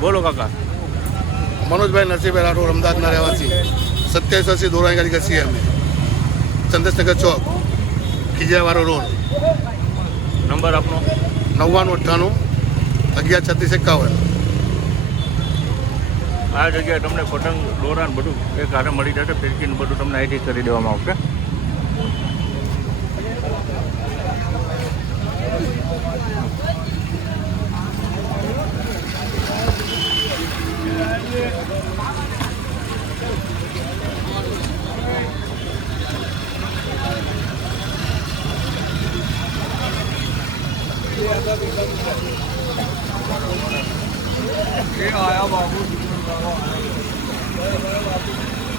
બોલો કાકા. મનોજભાઈ નરસિંહભાઈ રાઠોડ અમદાવાદના રહેવાસી 2780 ધોરણ ગાડી છીએ અમે ચંદ્રશેખર ચોક ખીજાવાળો રોડ નંબર આપનો 9998 113651. આ જગ્યાએ તમને પતંગ દોરાન બધું એક હારે મળી જશે. ફિરકીનું બધું તમને અહીંથી કરી દેવામાં આવશે.